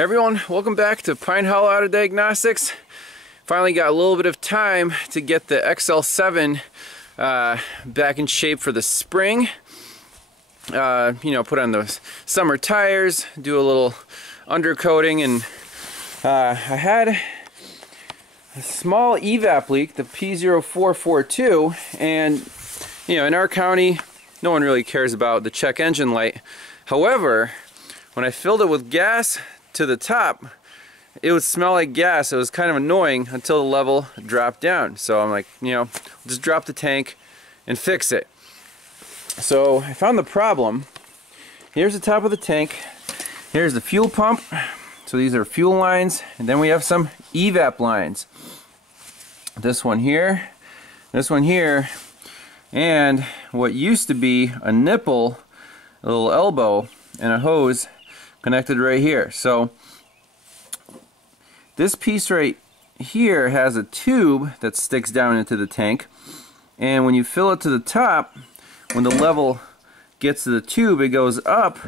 Everyone, welcome back to Pine Hollow Auto Diagnostics. Finally got a little bit of time to get the XL7 back in shape for the spring. You know, put on those summer tires, do a little undercoating, and I had a small EVAP leak, the P0442, and you know, in our county, no one really cares about the check engine light. However, when I filled it with gas to the top, it would smell like gas. It was kind of annoying until the level dropped down. So I'm like, you know, just drop the tank and fix it. So I found the problem. Here's the top of the tank. Here's the fuel pump. So these are fuel lines, and then we have some EVAP lines. This one here, and what used to be a nipple, a little elbow, and a hose connected right here. So this piece right here has a tube that sticks down into the tank, and when you fill it to the top, when the level gets to the tube, it goes up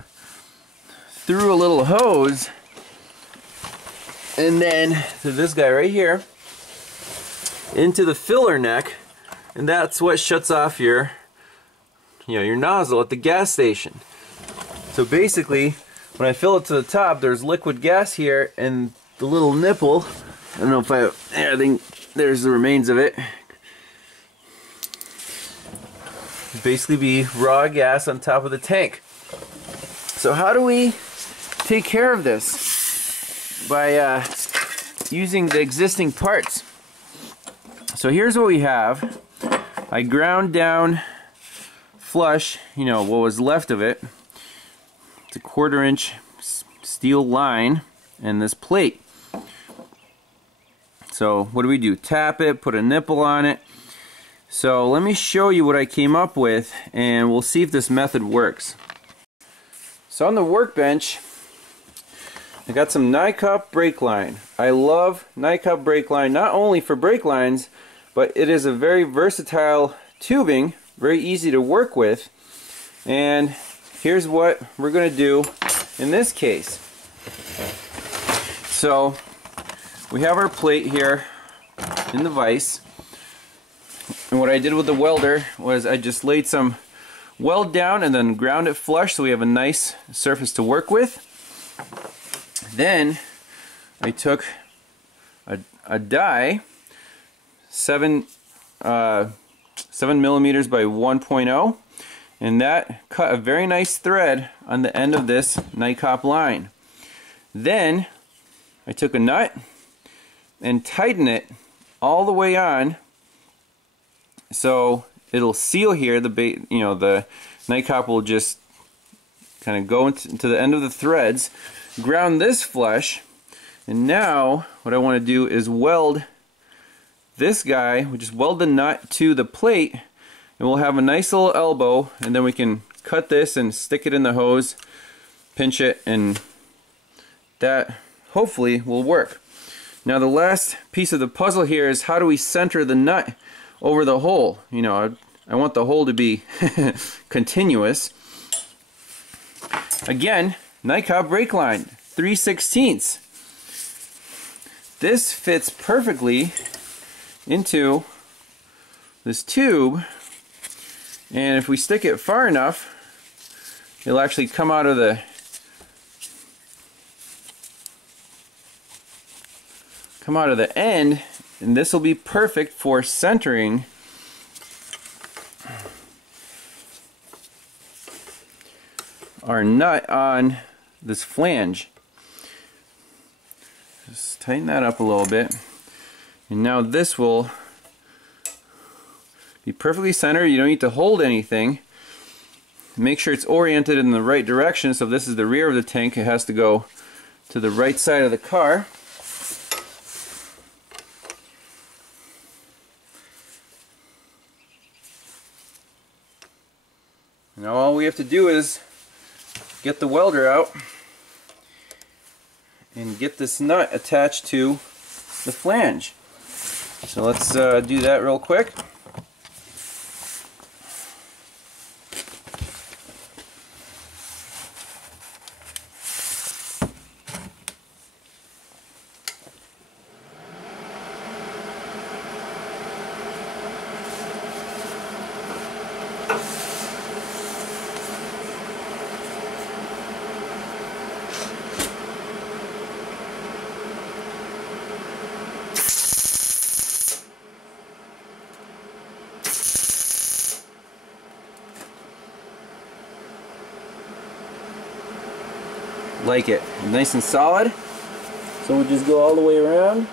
through a little hose and then to this guy right here into the filler neck, and that's what shuts off your nozzle at the gas station. So basically, when I fill it to the top, there's liquid gas here, and the little nipple, I don't know if I think there's the remains of it, basically be raw gas on top of the tank. So how do we take care of this? By using the existing parts. So here's what we have. I ground down flush, you know, what was left of it. It's a 1/4 inch steel line and this plate. So what do? Tap it, put a nipple on it. So let me show you what I came up with, and we'll see if this method works. So on the workbench, I got some Nycop brake line. I love Nycop brake line, not only for brake lines, but it is a very versatile tubing, very easy to work with. And here's what we're going to do in this case. So we have our plate here in the vise, and what I did with the welder was I just laid some weld down and then ground it flush so we have a nice surface to work with. Then I took a die, 7 millimeters by 1.0, and that cut a very nice thread on the end of this Nycop line. Then I took a nut and tightened it all the way on so it'll seal here. The Nycop will just kind of go into the end of the threads. Ground this flush, and now what I want to do is weld this guy. We just weld the nut to the plate, and we'll have a nice little elbow, and then we can cut this and stick it in the hose, pinch it, and that hopefully will work. Now the last piece of the puzzle here is how do we center the nut over the hole. You know, I want the hole to be continuous. Again, Nycop brake line, 3/16. This fits perfectly into this tube, and if we stick it far enough, it'll actually come out of the end, and this will be perfect for centering our nut on this flange. Just tighten that up a little bit, and now this will be perfectly centered. You don't need to hold anything. Make sure it's oriented in the right direction. So if this is the rear of the tank, it has to go to the right side of the car. Now all we have to do is get the welder out and get this nut attached to the flange. So let's do that real quick. like it. Nice and solid. So we'll just go all the way around.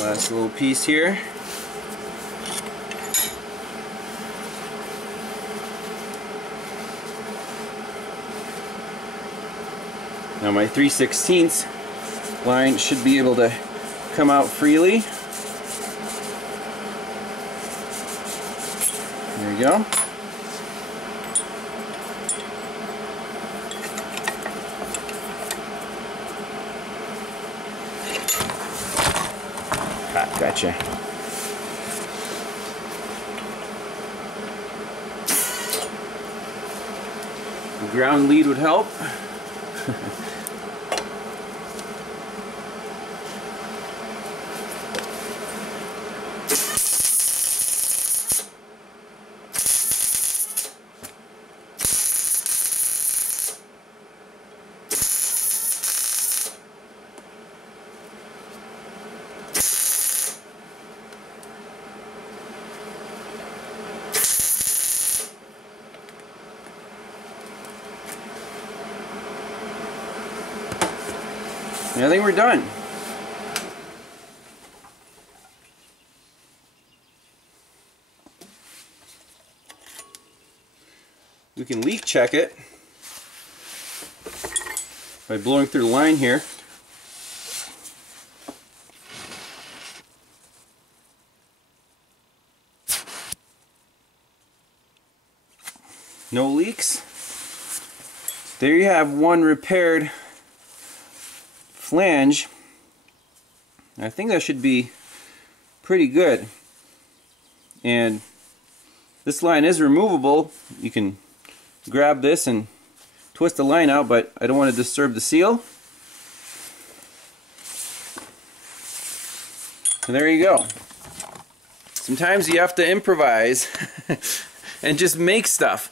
Last little piece here. Now my 3/16 line should be able to come out freely. There we go. Ah, gotcha. The ground lead would help. I think we're done. We can leak check it by blowing through the line here. No leaks. There you have one repaired flange. I think that should be pretty good. And this line is removable. You can grab this and twist the line out, but I don't want to disturb the seal. So there you go. Sometimes you have to improvise and just make stuff,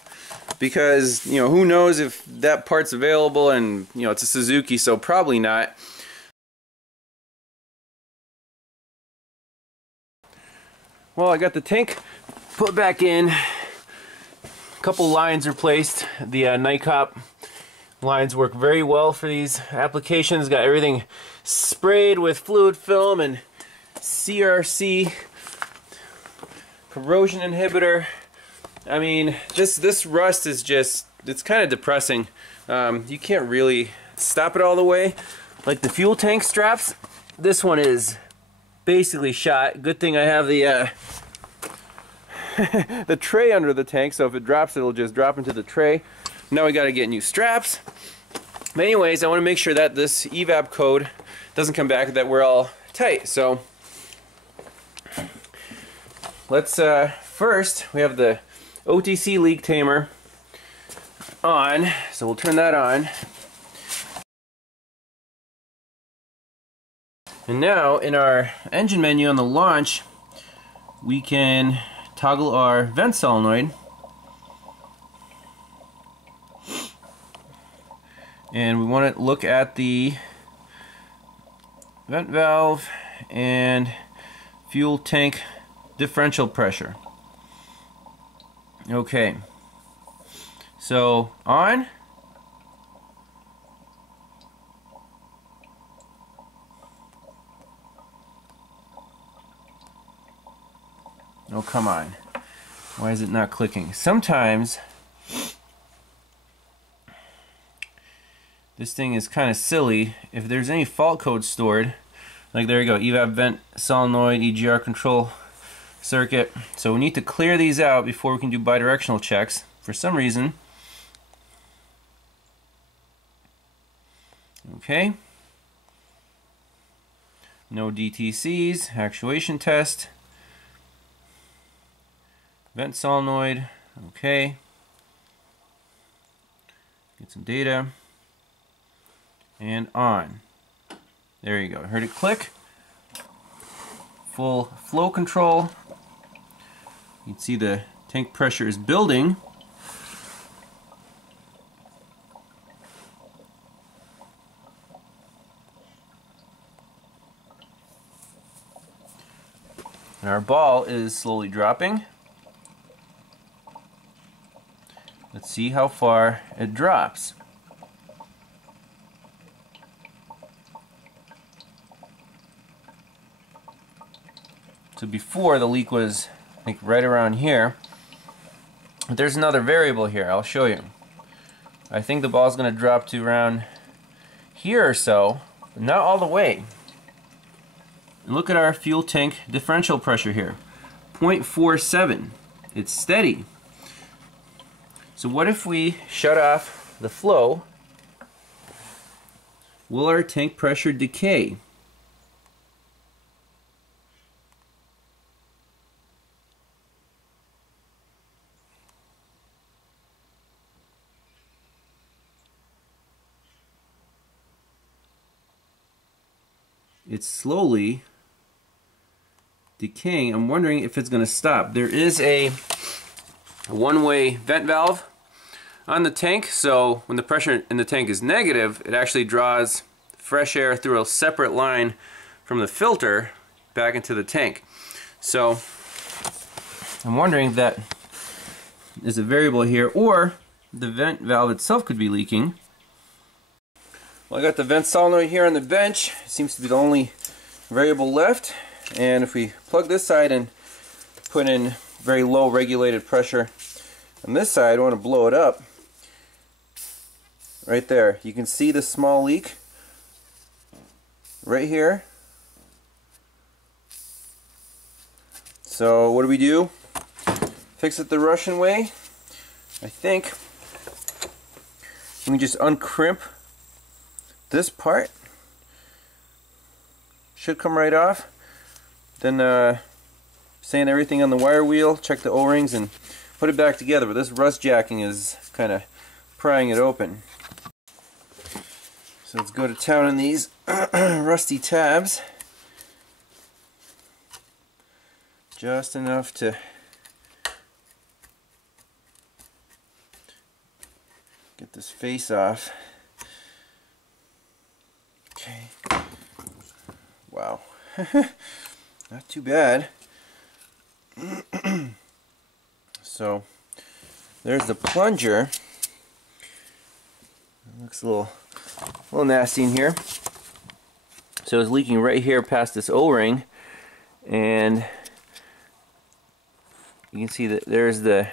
because who knows if that part's available, and it's a Suzuki, so probably not. Well, I got the tank put back in, a couple lines replaced. The Nycop lines work very well for these applications. Got everything sprayed with fluid film and CRC corrosion inhibitor. I mean, this rust is just, it's kind of depressing. You can't really stop it all the way. Like the fuel tank straps, this one is basically shot. Good thing I have the the tray under the tank, so if it drops, it'll just drop into the tray. Now we got to get new straps. But anyways, I want to make sure that this evap code doesn't come back, that we're all tight. So let's first, we have the OTC leak tamer on, so we'll turn that on. And now in our engine menu on the launch, we can toggle our vent solenoid, and we want to look at the vent valve and fuel tank differential pressure. Okay, so on. Oh, come on. Why is it not clicking? Sometimes this thing is kind of silly. If there's any fault code stored, like there you go, evap vent solenoid, EGR control circuit. So we need to clear these out before we can do bidirectional checks. For some reason. Okay. No DTCs, actuation test. Vent solenoid, okay. Get some data. And on. There you go. Heard it click. Full flow control. You can see the tank pressure is building. And our ball is slowly dropping. Let's see how far it drops. So before, the leak was, I think, right around here. But there's another variable here. I'll show you. I think the ball's going to drop to around here or so, but not all the way. And look at our fuel tank differential pressure here. 0.47. It's steady. So what if we shut off the flow? Will our tank pressure decay? It's slowly decaying. I'm wondering if it's going to stop. There is a one-way vent valve on the tank, so when the pressure in the tank is negative, it actually draws fresh air through a separate line from the filter back into the tank. So I'm wondering if that is a variable here, or the vent valve itself could be leaking. Well, I got the vent solenoid here on the bench. It seems to be the only variable left. And if we plug this side and put in very low regulated pressure on this side, I want to blow it up. Right there. You can see the small leak right here. So what do? Fix it the Russian way. I think we can just uncrimp this part. Should come right off. Then sand everything on the wire wheel, check the O-rings, and put it back together. But this rust jacking is kind of prying it open. So let's go to town on these rusty tabs. Just enough to get this face off. Okay. Wow. Not too bad. So there's the plunger. It looks a little nasty in here. So it's leaking right here past this O-ring, and you can see that there's the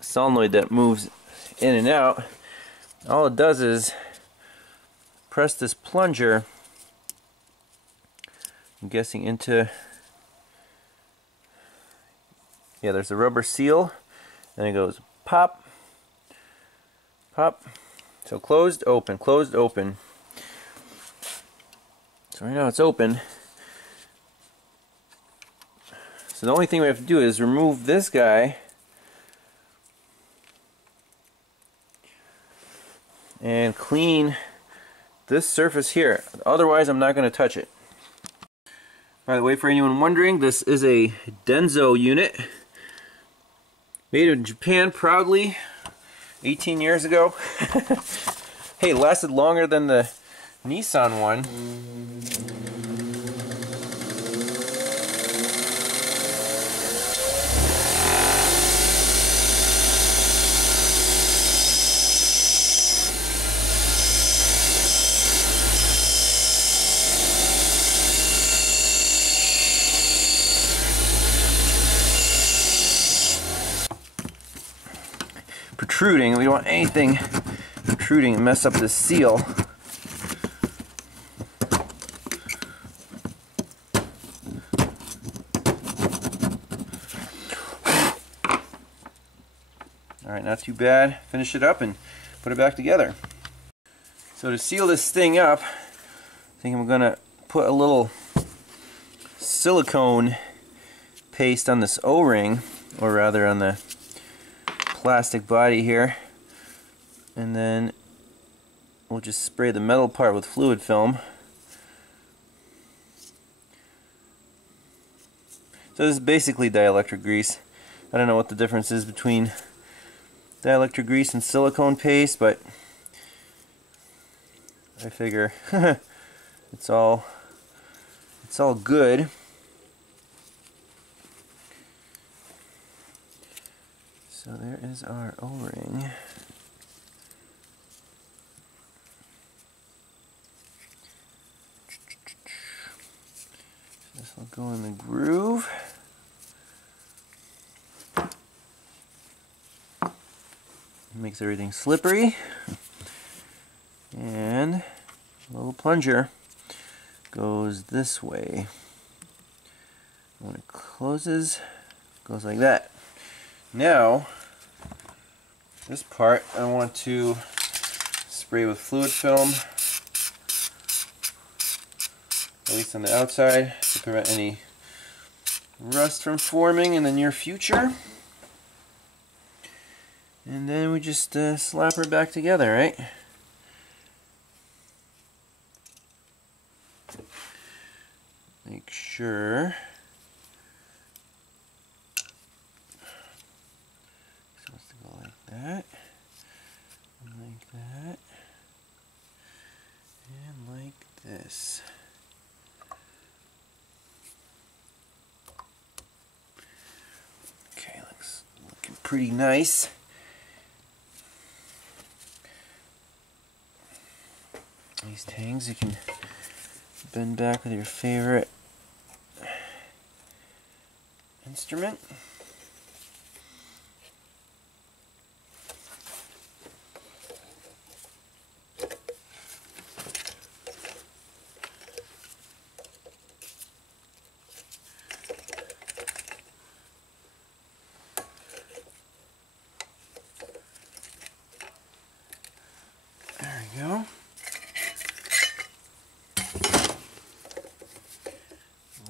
solenoid that moves in and out. All it does is press this plunger, I'm guessing, into, yeah, there's a rubber seal, and it goes pop, pop. So closed, open, closed, open. So right now it's open. So the only thing we have to do is remove this guy and clean this surface here. Otherwise, I'm not going to touch it. By the way, for anyone wondering, this is a Denso unit made in Japan proudly 18 years ago. Hey, it lasted longer than the Nissan one. Protruding, we don't want anything protruding and mess up this seal. Alright, not too bad. Finish it up and put it back together. So to seal this thing up, I think I'm gonna put a little silicone paste on this O-ring. or rather on the plastic body here, and then we'll just spray the metal part with fluid film. So this is basically dielectric grease. I don't know what the difference is between dielectric grease and silicone paste, but I figure it's all good. So there is our O-ring. This will go in the groove. Makes everything slippery. And a little plunger goes this way. When it closes, it goes like that. Now, this part I want to spray with fluid film, at least on the outside, to prevent any rust from forming in the near future. And then we just slap her back together, right? Make sure it's supposed to go like that, and like that, and like this. Okay, looking pretty nice. These tangs you can bend back with your favorite instrument. There we go.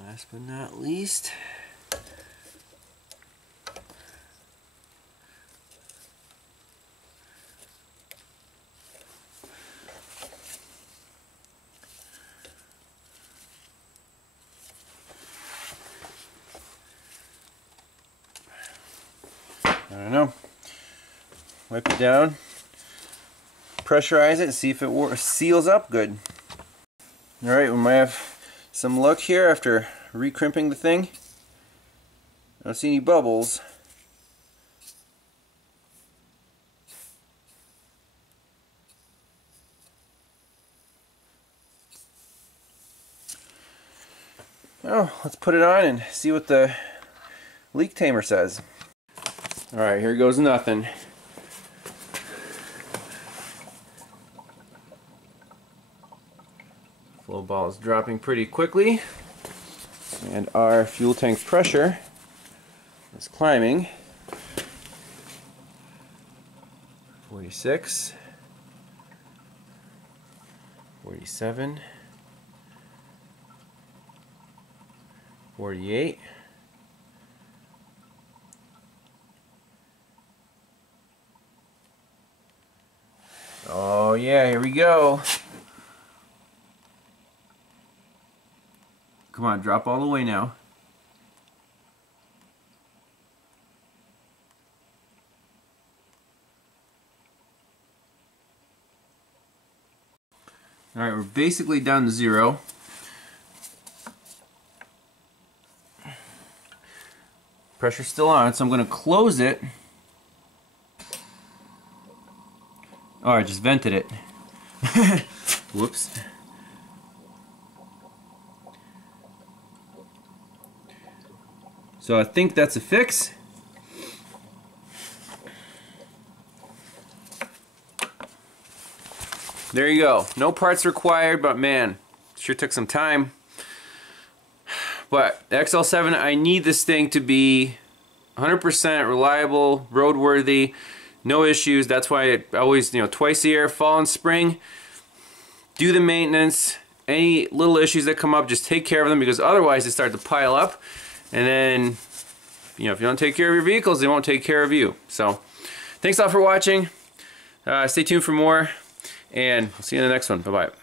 Last but not least, I don't know, wipe it down, pressurize it, see if it seals up good. Alright, we might have some luck here after re-crimping the thing. I don't see any bubbles. Oh, let's put it on and see what the leak tamer says. Alright, here goes nothing. Flow ball is dropping pretty quickly, and our fuel tank's pressure is climbing. 46, 47, 48, oh yeah, here we go. Come on, drop all the way now. Alright, we're basically down to 0. Pressure's still on, so I'm going to close it. Oh, I just vented it. Whoops. So I think that's a fix. There you go. No parts required, but man, sure took some time. But XL7, I need this thing to be 100% reliable, roadworthy, no issues. That's why I always, twice a year, fall and spring, do the maintenance. Any little issues that come up, just take care of them, because otherwise they start to pile up. And then you know, if you don't take care of your vehicles, they won't take care of you. So thanks all for watching. Stay tuned for more, and we'll see you in the next one. Bye-bye.